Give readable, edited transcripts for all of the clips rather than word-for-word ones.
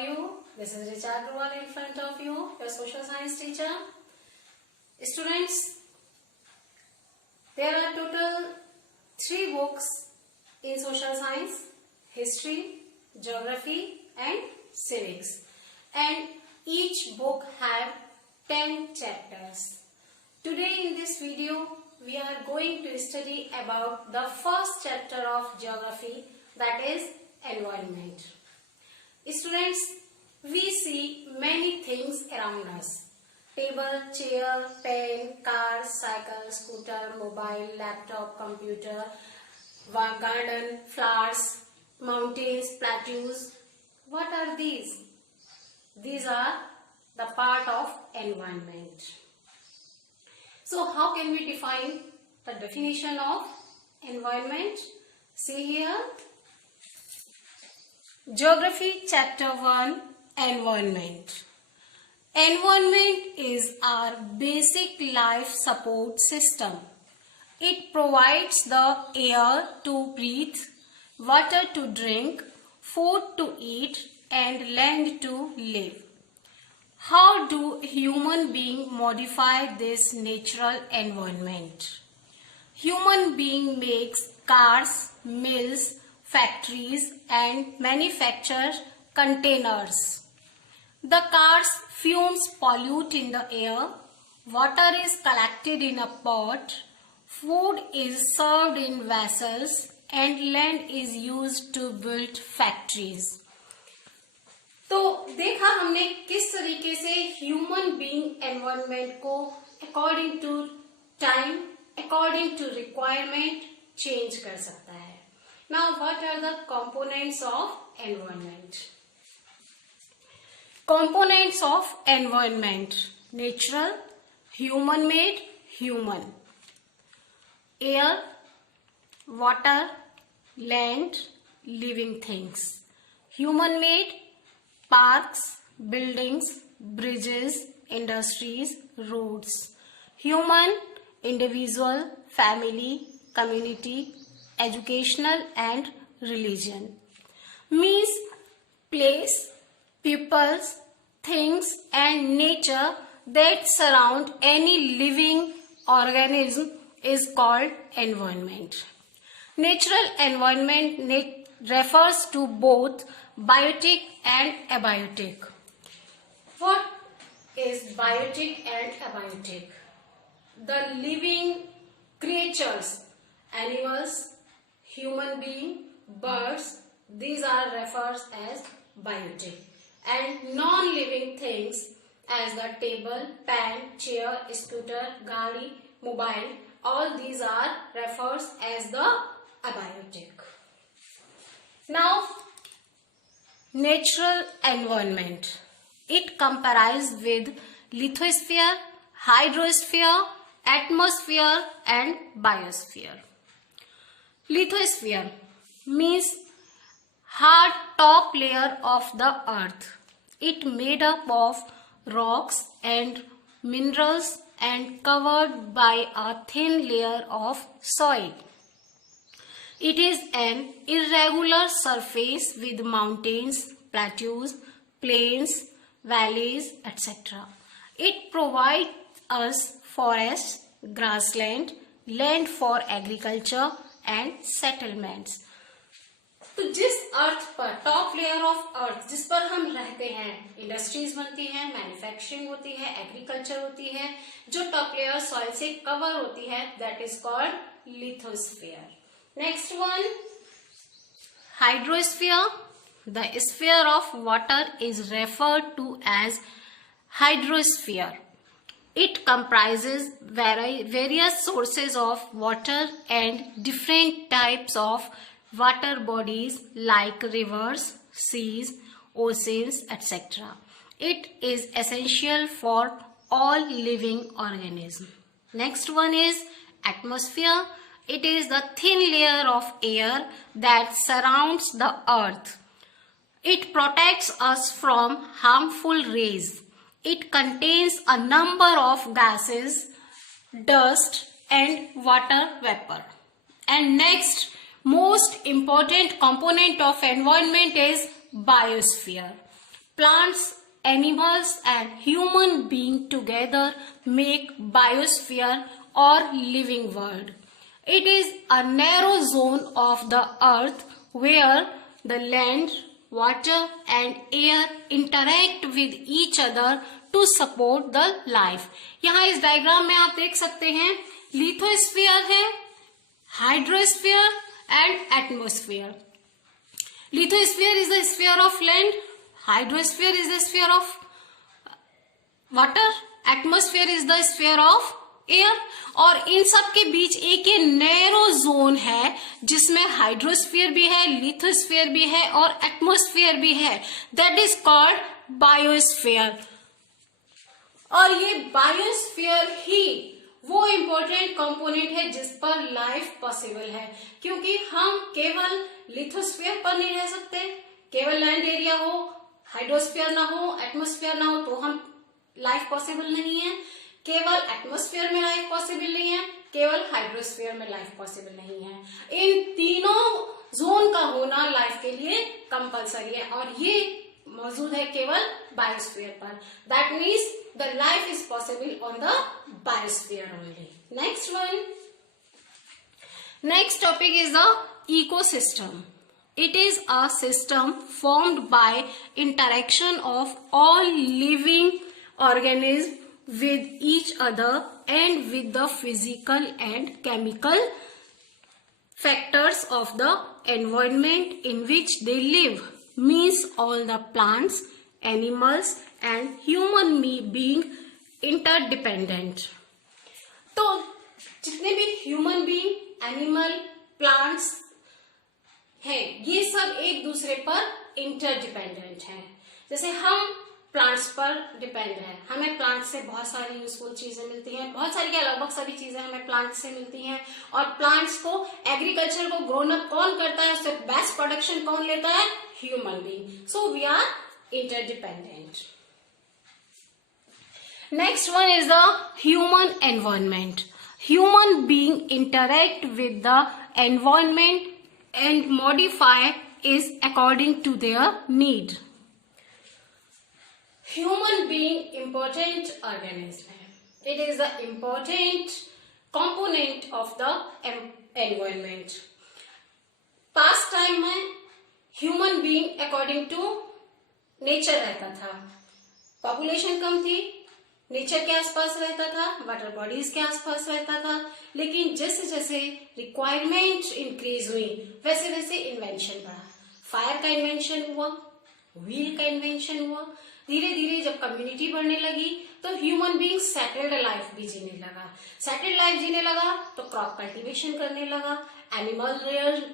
you? This is Richa Agrawal in front of you, your social science teacher. Students, there are total 3 books in social science: history, geography and civics. And each book have 10 chapters. Today in this video, we are going to study about the first chapter of geography, that is environment. Students, we see many things around us. Table, chair, pen, car, cycle, scooter, mobile, laptop, computer, garden, flowers, mountains, plateaus. What are these? These are the part of environment. So how can we define the definition of environment? See here. Geography chapter 1, environment. Environment is our basic life support system. It provides the air to breathe, water to drink, food to eat and land to live. How do human beings modify this natural environment? Human being makes cars, mills, factories and manufacture containers. The cars' fumes pollute in the air, water is collected in a pot, food is served in vessels and land is used to build factories. तो देखा हमने किस तरीके से human being environment को according to time, according to requirement change कर सकता है. Now what are the components of environment? Components of environment: natural, human made, human. Air, water, land, living things. Human made: parks, buildings, bridges, industries, roads. Human, individual, family, community, educational and religion. Means place, peoples, things and nature that surround any living organism is called environment. Natural environment refers to both biotic and abiotic. What is biotic and abiotic? The living creatures, animals, human being, birds, these are referred as biotic. And non-living things as the table, pen, chair, scooter, gari, mobile, all these are referred as the abiotic. Now, natural environment. It comprises with lithosphere, hydrosphere, atmosphere and biosphere. Lithosphere means hard top layer of the earth. It made up of rocks and minerals and covered by a thin layer of soil. It is an irregular surface with mountains, plateaus, plains, valleys, etc. It provides us forests, grassland, land for agriculture and settlements. तो जिस अर्थ पर, top layer of earth जिस पर हम रहते हैं, इंडस्ट्रीज बनती हैं, मैन्युफैक्चरिंग होती है, एग्रीकल्चर होती है, जो टॉप लेयर सॉइल से कवर होती है, that is called lithosphere. Next one, hydrosphere. The sphere of water is referred to as hydrosphere. It comprises various sources of water and different types of water bodies like rivers, seas, oceans, etc. It is essential for all living organisms. Next one is atmosphere. It is the thin layer of air that surrounds the earth. It protects us from harmful rays. It contains a number of gases, dust and water vapor. And next, most important component of environment is biosphere. plants, animals and human being together make biosphere or living world. It is a narrow zone of the earth where the land, water and air interact with each other to support the life. यहाँ इस डायग्राम में आप देख सकते हैं लिथोस्फीयर है, hydrosphere and atmosphere. Lithosphere is the sphere of land, hydrosphere is the sphere of water, atmosphere is the sphere of air. और इन सब के बीच एक ये नैरो जोन है जिसमें हाइड्रोस्फीयर भी है, लिथोस्फीयर भी है और एटमोस्फीयर भी है. That is called biosphere. और ये बायोस्फीयर ही वो इम्पोर्टेंट कंपोनेंट है जिस पर लाइफ पॉसिबल है, क्योंकि हम केवल लिथोस्फीयर पर नहीं रह सकते. केवल लैंड एरिया हो, हाइड्रोस्फीयर ना हो, एटमोस्फीयर ना हो तो हम लाइफ पॉसिबल नहीं है. केवल एटमोस्फीयर में लाइफ पॉसिबल नहीं है, केवल हाइड्रोस्फीयर में लाइफ पॉसिबल नहीं है. इन तीनों जोन का होना लाइफ के लिए कंपलसरी है और ये मौजूद है केवल बायोस्फीयर पर. That means the life is possible on the biosphere only. Next one, next topic is the ecosystem. It is a system formed by interaction of all living organisms with each other and with the physical and chemical factors of the environment in which they live. Means all the plants, animals and human being interdependent. तो जितने भी human being, animal, plants है ये सब एक दूसरे पर इंटरडिपेंडेंट हैं. जैसे हम प्लांट्स पर डिपेंड है, हमें प्लांट से बहुत सारी यूजफुल चीजें मिलती हैं, बहुत सारी क्या लगभग सभी चीजें हमें प्लांट से मिलती हैं. और प्लांट्स को, एग्रीकल्चर को ग्रोन अप कौन करता है, उससे बेस्ट प्रोडक्शन कौन लेता है, human being. So we are interdependent. Next one is the human environment. Human being interact with the environment and modify is according to their need. Human being important organism है. It is the important component of the environment. Past time में human being according to nature रहता था. Population कम थी, नेचर के आसपास रहता था, water bodies के आसपास रहता था. लेकिन जैसे जैसे रिक्वायरमेंट इंक्रीज हुई वैसे वैसे इन्वेंशन बढ़ा. फायर का इन्वेंशन हुआ, व्हील का इन्वेंशन हुआ. धीरे धीरे जब कम्युनिटी बढ़ने लगी तो ह्यूमन बीइंग सेटल्ड लाइफ भी जीने लगा. सेटल्ड लाइफ जीने लगा तो क्रॉप कल्टीवेशन करने लगा, एनिमल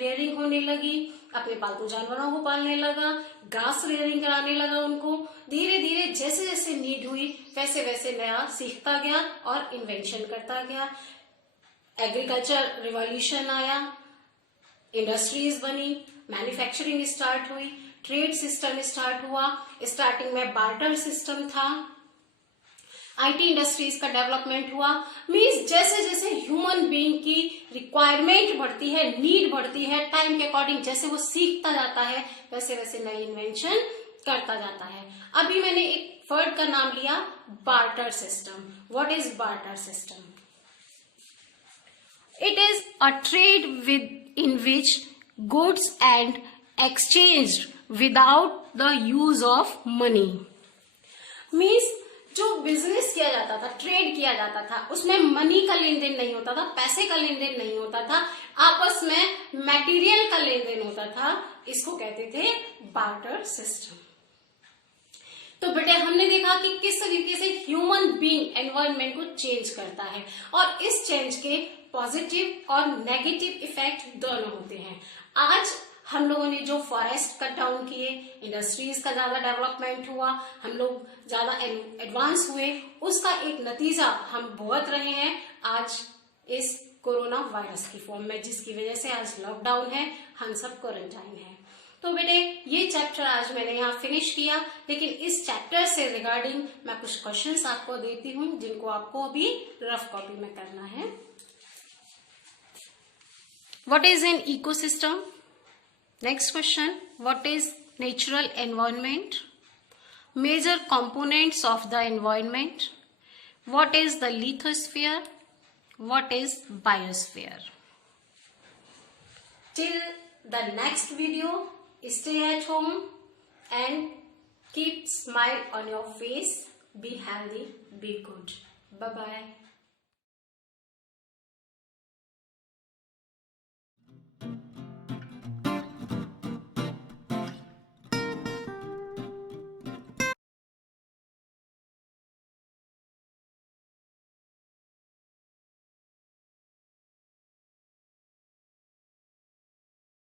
रेयरिंग होने लगी, अपने पालतू जानवरों को पालने लगा, घास रेयरिंग कराने लगा उनको. धीरे धीरे जैसे जैसे नीड हुई वैसे वैसे नया सीखता गया और इन्वेंशन करता गया. एग्रीकल्चर रिवॉल्यूशन आया, इंडस्ट्रीज बनी, मैन्युफैक्चरिंग स्टार्ट हुई, ट्रेड सिस्टम स्टार्ट हुआ. स्टार्टिंग में बार्टर सिस्टम था, आईटी इंडस्ट्रीज का डेवलपमेंट हुआ. मीन्स जैसे जैसे ह्यूमन बीइंग की रिक्वायरमेंट बढ़ती है, नीड बढ़ती है, टाइम के अकॉर्डिंग जैसे वो सीखता जाता है वैसे वैसे नई इन्वेंशन करता जाता है. अभी मैंने एक वर्ड का नाम लिया, barter system. What is barter system? It is a trade in which goods and exchanged without the use of money. Means जो बिजनेस किया जाता था, ट्रेड किया जाता था, उसमें मनी का लेन देन नहीं होता था, पैसे का लेन देन नहीं होता था, आपस में मटेरियल का लेन देन होता था. इसको कहते थे बार्टर सिस्टम. तो बेटे हमने देखा कि किस तरीके से ह्यूमन बीइंग एनवायरनमेंट को चेंज करता है और इस चेंज के पॉजिटिव और नेगेटिव इफेक्ट दोनों होते हैं. आज हम लोगों ने जो फॉरेस्ट कट डाउन किए, इंडस्ट्रीज का ज्यादा डेवलपमेंट हुआ, हम लोग ज्यादा एडवांस हुए, उसका एक नतीजा हम भुगत रहे हैं आज इस कोरोना वायरस की फॉर्म में, जिसकी वजह से आज लॉकडाउन है, हम सब क्वारंटाइन है. तो बेटे ये चैप्टर आज मैंने यहाँ फिनिश किया, लेकिन इस चैप्टर से रिगार्डिंग मैं कुछ क्वेश्चंस आपको देती हूँ जिनको आपको अभी रफ कॉपी में करना है. What is an ecosystem? Next question, what is natural environment? Major components of the environment. What is the lithosphere? What is biosphere? Till the next video, stay at home and keep smile on your face. Be healthy, be good. Bye-bye.